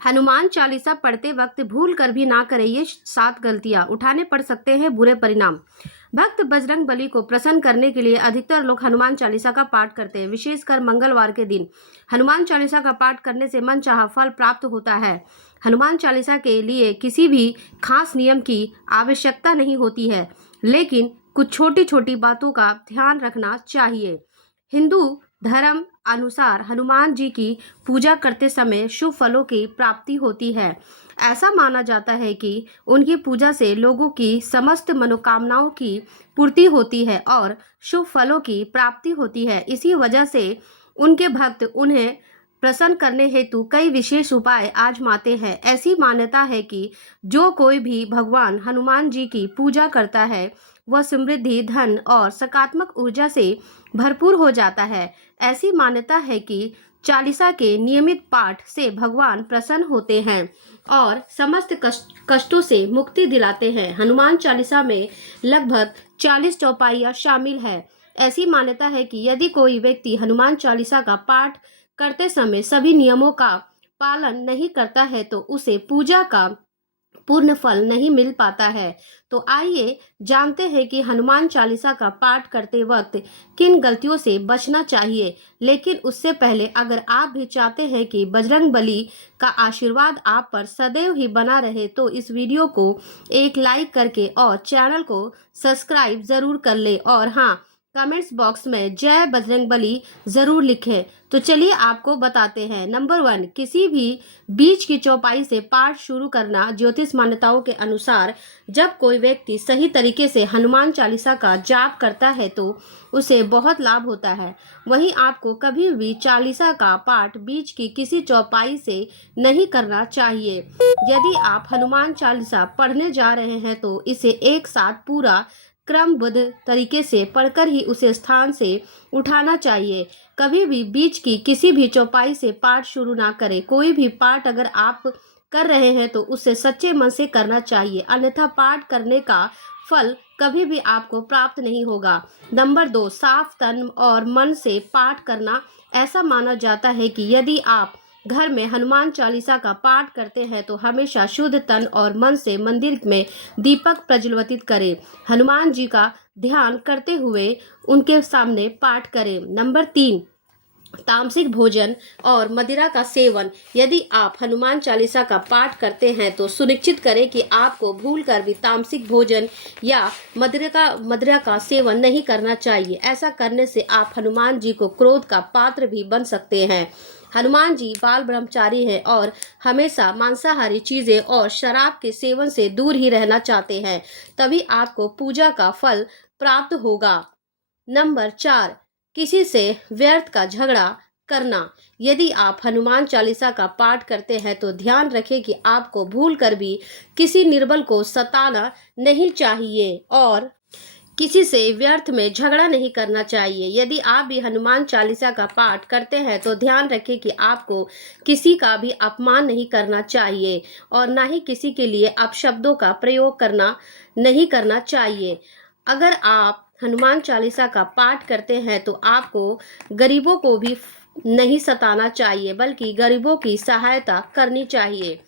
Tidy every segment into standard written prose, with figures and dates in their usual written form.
हनुमान चालीसा पढ़ते वक्त भूल कर भी ना करें ये 7 गलतियां, उठाने पड़ सकते हैं बुरे परिणाम। भक्त बजरंग बली को प्रसन्न करने के लिए अधिकतर लोग हनुमान चालीसा का पाठ करते हैं, विशेषकर मंगलवार के दिन। हनुमान चालीसा का पाठ करने से मनचाहा फल प्राप्त होता है। हनुमान चालीसा के लिए किसी भी खास नियम की आवश्यकता नहीं होती है, लेकिन कुछ छोटी छोटी बातों का ध्यान रखना चाहिए। हिंदू धर्म अनुसार हनुमान जी की पूजा करते समय शुभ फलों की प्राप्ति होती है। ऐसा माना जाता है कि उनकी पूजा से लोगों की समस्त मनोकामनाओं की पूर्ति होती है और शुभ फलों की प्राप्ति होती है। इसी वजह से उनके भक्त उन्हें प्रसन्न करने हेतु कई विशेष उपाय आजमाते हैं। ऐसी मान्यता है कि जो कोई भी भगवान हनुमान जी की पूजा करता है वह समृद्धि, धन और सकारात्मक ऊर्जा से भरपूर हो जाता है। ऐसी मान्यता है कि चालीसा के नियमित पाठ से भगवान प्रसन्न होते हैं और समस्त कष्टों से मुक्ति दिलाते हैं। हनुमान चालीसा में लगभग 40 चौपाइयाँ शामिल है। ऐसी मान्यता है कि यदि कोई व्यक्ति हनुमान चालीसा का पाठ करते समय सभी नियमों का पालन नहीं करता है तो उसे पूजा का पूर्ण फल नहीं मिल पाता है। तो आइए जानते हैं कि हनुमान चालीसा का पाठ करते वक्त किन गलतियों से बचना चाहिए। लेकिन उससे पहले अगर आप भी चाहते हैं कि बजरंग बली का आशीर्वाद आप पर सदैव ही बना रहे तो इस वीडियो को एक लाइक करके और चैनल को सब्सक्राइब जरूर कर ले और हाँ, कमेंट्स बॉक्स में जय बजरंगबली जरूर लिखें। तो चलिए आपको बताते हैं। नंबर 1, किसी भी बीच की चौपाई से पाठ शुरू करना। ज्योतिष मान्यताओं के अनुसार जब कोई व्यक्ति सही तरीके से हनुमान चालीसा का जाप करता है तो उसे बहुत लाभ होता है। वहीं आपको कभी भी चालीसा का पाठ बीच की किसी चौपाई से नहीं करना चाहिए। यदि आप हनुमान चालीसा पढ़ने जा रहे हैं तो इसे एक साथ पूरा क्रमबद्ध तरीके से पढ़कर ही उसे स्थान से उठाना चाहिए। कभी भी बीच की किसी भी चौपाई से पाठ शुरू ना करें। कोई भी पाठ अगर आप कर रहे हैं तो उसे सच्चे मन से करना चाहिए, अन्यथा पाठ करने का फल कभी भी आपको प्राप्त नहीं होगा। नंबर 2, साफ तन और मन से पाठ करना। ऐसा माना जाता है कि यदि आप घर में हनुमान चालीसा का पाठ करते हैं तो हमेशा शुद्ध तन और मन से मंदिर में दीपक प्रज्वलित करें। हनुमान जी का ध्यान करते हुए उनके सामने पाठ करें। नंबर 3, तामसिक भोजन और मदिरा का सेवन। यदि आप हनुमान चालीसा का पाठ करते हैं तो सुनिश्चित करें कि आपको भूलकर भी तामसिक भोजन या मदिरा का सेवन नहीं करना चाहिए। ऐसा करने से आप हनुमान जी को क्रोध का पात्र भी बन सकते हैं। हनुमान जी बाल ब्रह्मचारी हैं और हमेशा मांसाहारी चीजें और शराब के सेवन से दूर ही रहना चाहते हैं, तभी आपको पूजा का फल प्राप्त होगा। नंबर 4, किसी से व्यर्थ का झगड़ा करना। यदि आप हनुमान चालीसा का पाठ करते हैं तो ध्यान रखें कि आपको भूल कर भी किसी निर्बल को सताना नहीं चाहिए और किसी से व्यर्थ में झगड़ा नहीं करना चाहिए। यदि आप भी हनुमान चालीसा का पाठ करते हैं तो ध्यान रखें कि आपको किसी का भी अपमान नहीं करना चाहिए और ना ही किसी के लिए अपशब्दों का प्रयोग नहीं करना चाहिए। अगर आप हनुमान चालीसा का पाठ करते हैं तो आपको गरीबों को भी नहीं सताना चाहिए, बल्कि गरीबों की सहायता करनी चाहिए।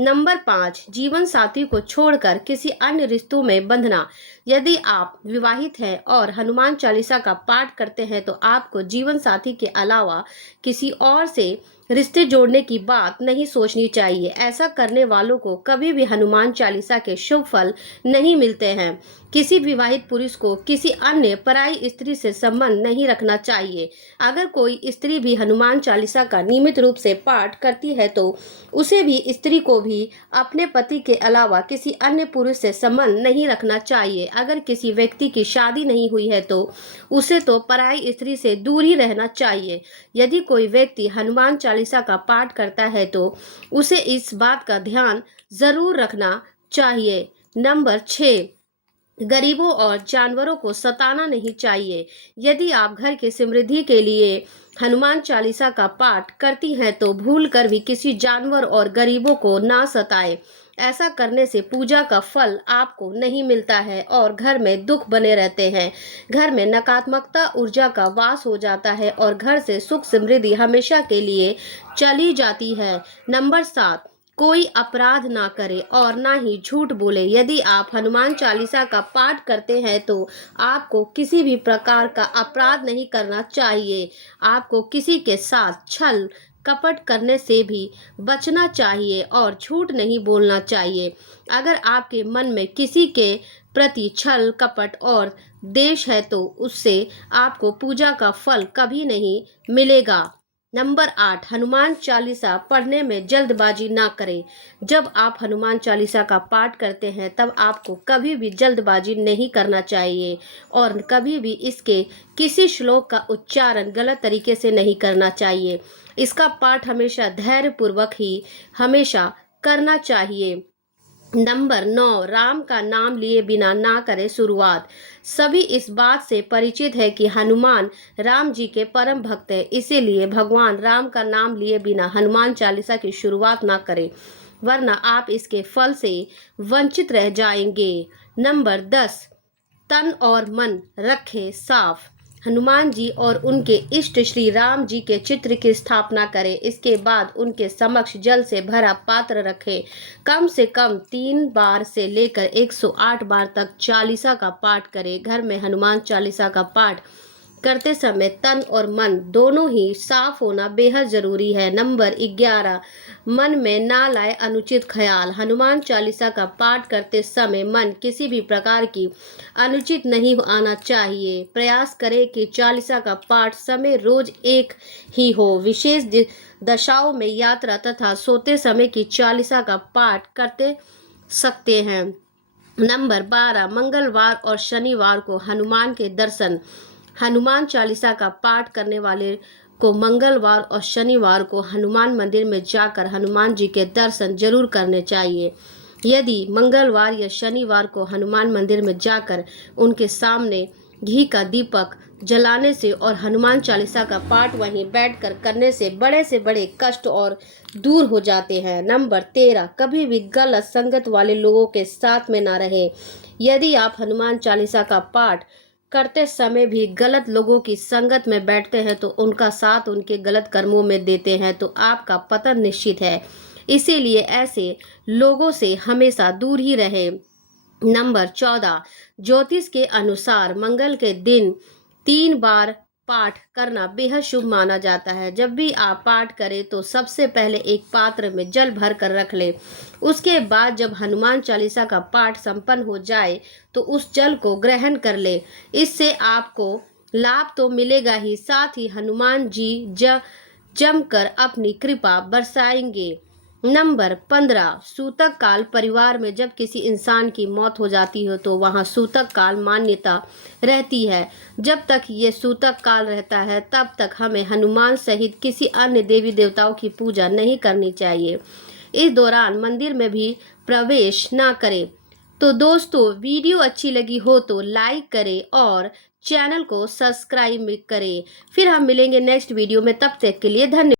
नंबर 5, जीवन साथी को छोड़कर किसी अन्य रिश्तों में बंधना। यदि आप विवाहित हैं और हनुमान चालीसा का पाठ करते हैं तो आपको जीवन साथी के अलावा किसी और से रिश्ते जोड़ने की बात नहीं सोचनी चाहिए। ऐसा करने वालों को कभी भी हनुमान चालीसा के शुभ फल नहीं मिलते हैं। किसी विवाहित पुरुष को किसी अन्य पराई स्त्री से संबंध नहीं रखना चाहिए। अगर कोई स्त्री भी हनुमान चालीसा का नियमित रूप से पाठ करती है तो उसे भी स्त्री को भी अपने पति के अलावा किसी अन्य पुरुष से संबंध नहीं रखना चाहिए। अगर किसी व्यक्ति की शादी नहीं हुई है तो उसे तो पराई स्त्री से दूर ही रहना चाहिए। यदि कोई व्यक्ति हनुमान चालीसा का पाठ करता है तो उसे इस बात का ध्यान जरूर रखना चाहिए। नंबर 6, गरीबों और जानवरों को सताना नहीं चाहिए। यदि आप घर की समृद्धि के लिए हनुमान चालीसा का पाठ करती हैं तो भूलकर भी किसी जानवर और गरीबों को ना सताएं। ऐसा करने से पूजा का फल आपको नहीं मिलता है और घर में दुख बने रहते हैं। घर में नकारात्मकता ऊर्जा का वास हो जाता है और घर से सुख समृद्धि हमेशा के लिए चली जाती है। नंबर 7, कोई अपराध ना करे और ना ही झूठ बोले। यदि आप हनुमान चालीसा का पाठ करते हैं तो आपको किसी भी प्रकार का अपराध नहीं करना चाहिए। आपको किसी के साथ छल कपट करने से भी बचना चाहिए और झूठ नहीं बोलना चाहिए। अगर आपके मन में किसी के प्रति छल कपट और द्वेष है तो उससे आपको पूजा का फल कभी नहीं मिलेगा। नंबर 8, हनुमान चालीसा पढ़ने में जल्दबाजी ना करें। जब आप हनुमान चालीसा का पाठ करते हैं तब आपको कभी भी जल्दबाजी नहीं करना चाहिए और कभी भी इसके किसी श्लोक का उच्चारण गलत तरीके से नहीं करना चाहिए। इसका पाठ हमेशा धैर्यपूर्वक ही हमेशा करना चाहिए। नंबर 9, राम का नाम लिए बिना ना करें शुरुआत। सभी इस बात से परिचित है कि हनुमान राम जी के परम भक्त हैं, इसीलिए भगवान राम का नाम लिए बिना हनुमान चालीसा की शुरुआत ना करें, वरना आप इसके फल से वंचित रह जाएंगे। नंबर 10, तन और मन रखे साफ। हनुमान जी और उनके इष्ट श्री राम जी के चित्र की स्थापना करें। इसके बाद उनके समक्ष जल से भरा पात्र रखें। कम से कम 3 बार से लेकर 108 बार तक चालीसा का पाठ करें। घर में हनुमान चालीसा का पाठ करते समय तन और मन दोनों ही साफ होना बेहद जरूरी है। नंबर 11, मन में ना लाए अनुचित ख्याल। हनुमान चालीसा का पाठ करते समय मन किसी भी प्रकार की अनुचित नहीं आना चाहिए। प्रयास करें कि चालीसा का पाठ समय रोज एक ही हो। विशेष दशाओं में यात्रा तथा सोते समय की चालीसा का पाठ करते सकते हैं। नंबर 12, मंगलवार और शनिवार को हनुमान के दर्शन। हनुमान चालीसा का पाठ करने वाले को मंगलवार और शनिवार को हनुमान मंदिर में जाकर हनुमान जी के दर्शन जरूर करने चाहिए। यदि मंगलवार या शनिवार को हनुमान मंदिर में जाकर उनके सामने घी का दीपक जलाने से और हनुमान चालीसा का पाठ वहीं बैठकर करने से बड़े कष्ट और दूर हो जाते हैं। नंबर 13, कभी भी गलत संगत वाले लोगों के साथ में ना रहे। यदि आप हनुमान चालीसा का पाठ करते समय भी गलत लोगों की संगत में बैठते हैं तो उनका साथ उनके गलत कर्मों में देते हैं तो आपका पतन निश्चित है। इसीलिए ऐसे लोगों से हमेशा दूर ही रहे। नंबर 14, ज्योतिष के अनुसार मंगल के दिन 3 बार पाठ करना बेहद शुभ माना जाता है। जब भी आप पाठ करें तो सबसे पहले एक पात्र में जल भर कर रख ले। उसके बाद जब हनुमान चालीसा का पाठ संपन्न हो जाए तो उस जल को ग्रहण कर ले। इससे आपको लाभ तो मिलेगा ही, साथ ही हनुमान जी जमकर अपनी कृपा बरसाएंगे। नंबर 15, सूतक काल। परिवार में जब किसी इंसान की मौत हो जाती है तो वहाँ सूतक काल मान्यता रहती है। जब तक ये सूतक काल रहता है तब तक हमें हनुमान सहित किसी अन्य देवी देवताओं की पूजा नहीं करनी चाहिए। इस दौरान मंदिर में भी प्रवेश ना करें। तो दोस्तों, वीडियो अच्छी लगी हो तो लाइक करें और चैनल को सब्सक्राइब करें। फिर हम मिलेंगे नेक्स्ट वीडियो में, तब तक के लिए धन्यवाद।